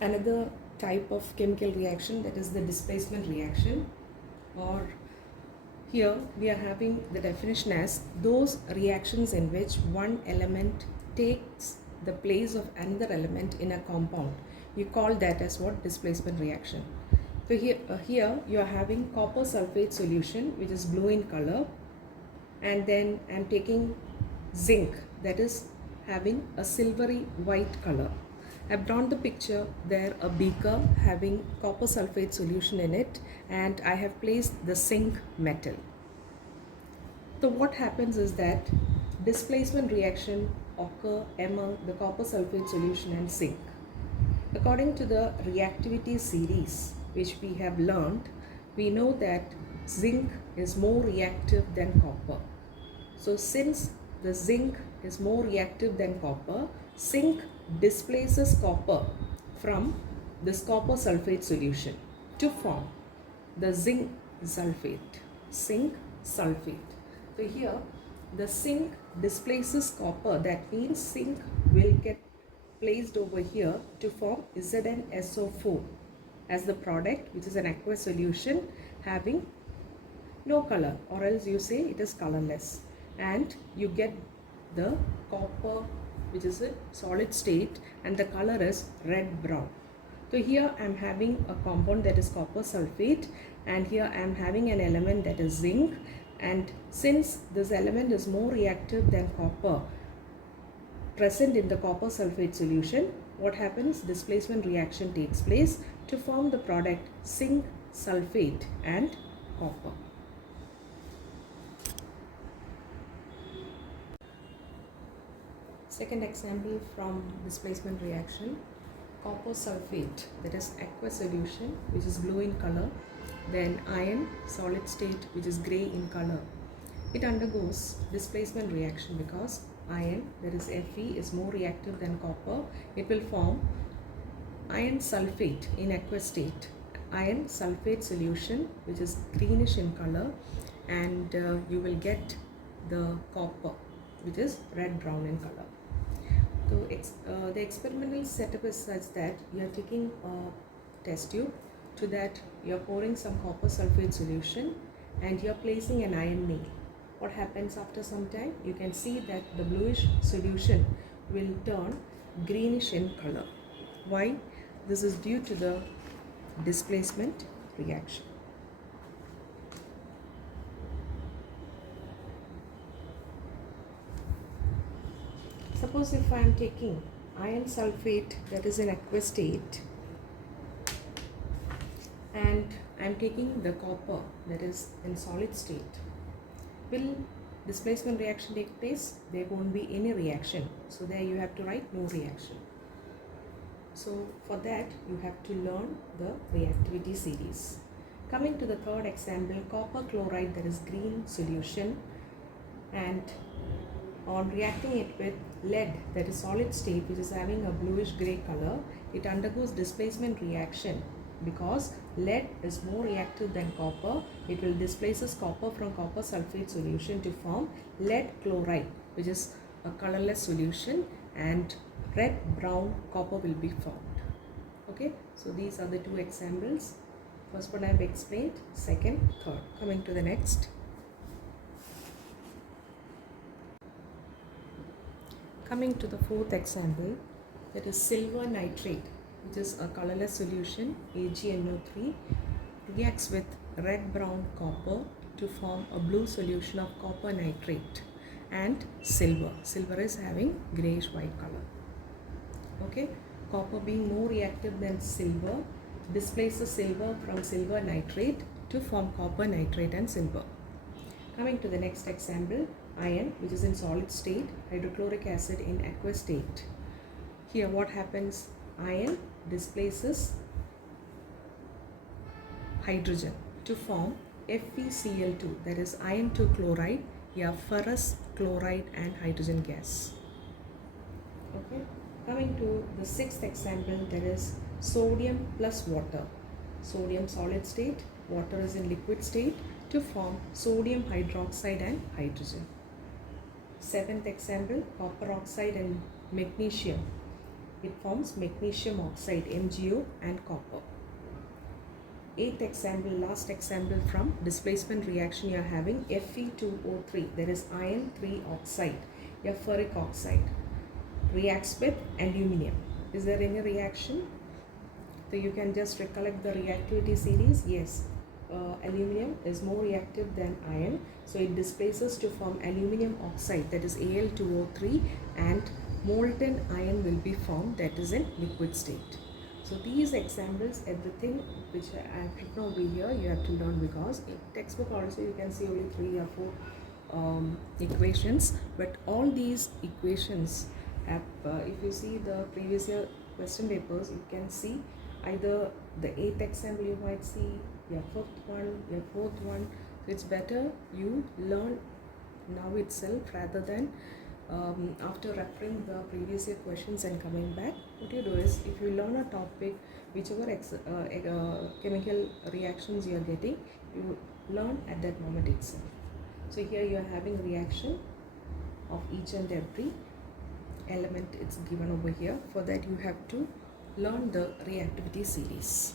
another type of chemical reaction, that is the displacement reaction, or here we are having the definition as those reactions in which one element takes the place of another element in a compound. You call that as what? Displacement reaction. So here you are having copper sulfate solution, which is blue in color, and then I am taking zinc, that is having a silvery white color. I have drawn the picture there, a beaker having copper sulfate solution in it, and I have placed the zinc metal. So what happens is that displacement reaction occur among the copper sulfate solution and zinc. According to the reactivity series which we have learned, we know that zinc is more reactive than copper. So since the zinc is more reactive than copper, zinc displaces copper from this copper sulfate solution to form the zinc sulfate. Zinc sulfate. So here the zinc displaces copper, that means zinc will get placed over here to form ZnSO4 as the product, which is an aqueous solution having no color, or else you say it is colorless, and you get the copper which is a solid state and the color is red brown. So here I am having a compound that is copper sulfate, and here I am having an element that is zinc, and since this element is more reactive than copper present in the copper sulfate solution, what happens? Displacement reaction takes place to form the product zinc sulfate and copper. Second example from displacement reaction, copper sulfate, that is aqueous solution which is blue in color, then iron solid state which is gray in color. It undergoes displacement reaction because iron, that is Fe, is more reactive than copper. It will form iron sulfate in aqueous state, iron sulfate solution which is greenish in color, and you will get the copper which is red brown in color. So the experimental setup is such that you are taking a test tube, to that you are pouring some copper sulfate solution and you are placing an iron nail. What happens after some time? You can see that the bluish solution will turn greenish in color. Why? This is due to the displacement reaction. Suppose if I am taking iron sulfate that is in aqueous state, and I am taking the copper that is in solid state, will displacement reaction take place? There won't be any reaction. So there you have to write no reaction. So for that you have to learn the reactivity series. Coming to the third example, copper chloride, that is green solution, and on reacting it with lead, that is solid state, which is having a bluish gray color, it undergoes displacement reaction because lead is more reactive than copper. It will displaces copper from copper sulfate solution to form lead chloride, which is a colorless solution, and red brown copper will be formed. Okay, so these are the two examples. First one I have explained, second, third. Coming to the next. Coming to the fourth example, that is silver nitrate, which is a colorless solution, AgNO3, reacts with red brown copper to form a blue solution of copper nitrate and silver. Silver is having grayish white color. Okay, copper being more reactive than silver displaces silver from silver nitrate to form copper nitrate and silver. Coming to the next example, iron, which is in solid state, hydrochloric acid in aqueous state. Here what happens? Iron displaces hydrogen to form FeCl2, that is iron 2 chloride, yeah, ferrous chloride and hydrogen gas. Okay, coming to the sixth example, that is sodium plus water. Sodium solid state, water is in liquid state, to form sodium hydroxide and hydrogen. Seventh example, copper oxide and magnesium it forms magnesium oxide, MgO, and copper. Eighth example, last example from displacement reaction, you are having Fe2O3, there is iron 3 oxide, your ferric oxide, reacts with aluminium. Is there any reaction? So you can just recollect the reactivity series. Yes, aluminium is more reactive than iron, so it displaces to form aluminium oxide, that is Al2O3, and molten iron will be formed, that is in liquid state. So these examples, everything which I have written over here, you have to learn, because in textbook also you can see only 3 or 4 equations, but all these equations have, if you see the previous year question papers, you can see either the 8th example you might see, your 5th one, your 4th one. So it's better you learn now itself rather than after referring the previous year questions and coming back. What you do is, if you learn a topic, whichever chemical reactions you are getting, you learn at that moment itself. So here you are having reaction of each and every element, it's given over here. For that you have to learn the reactivity series.